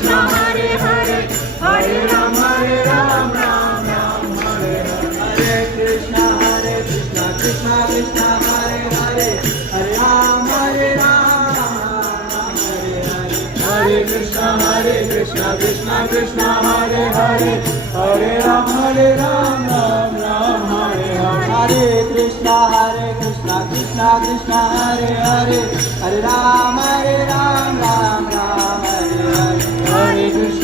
Krishna Hare Hare Hare Ram Ram Ram Hare Hare Hare Krishna Krishna Krishna Hare Hare Hare Ram Hare Hare Krishna Krishna Krishna Hare Hare Hare Ram Ram Ram Hare Hare Hare Krishna Krishna Krishna Hare Hare Hare Ram Ram Ram Ram Hare Hare Hare Krishna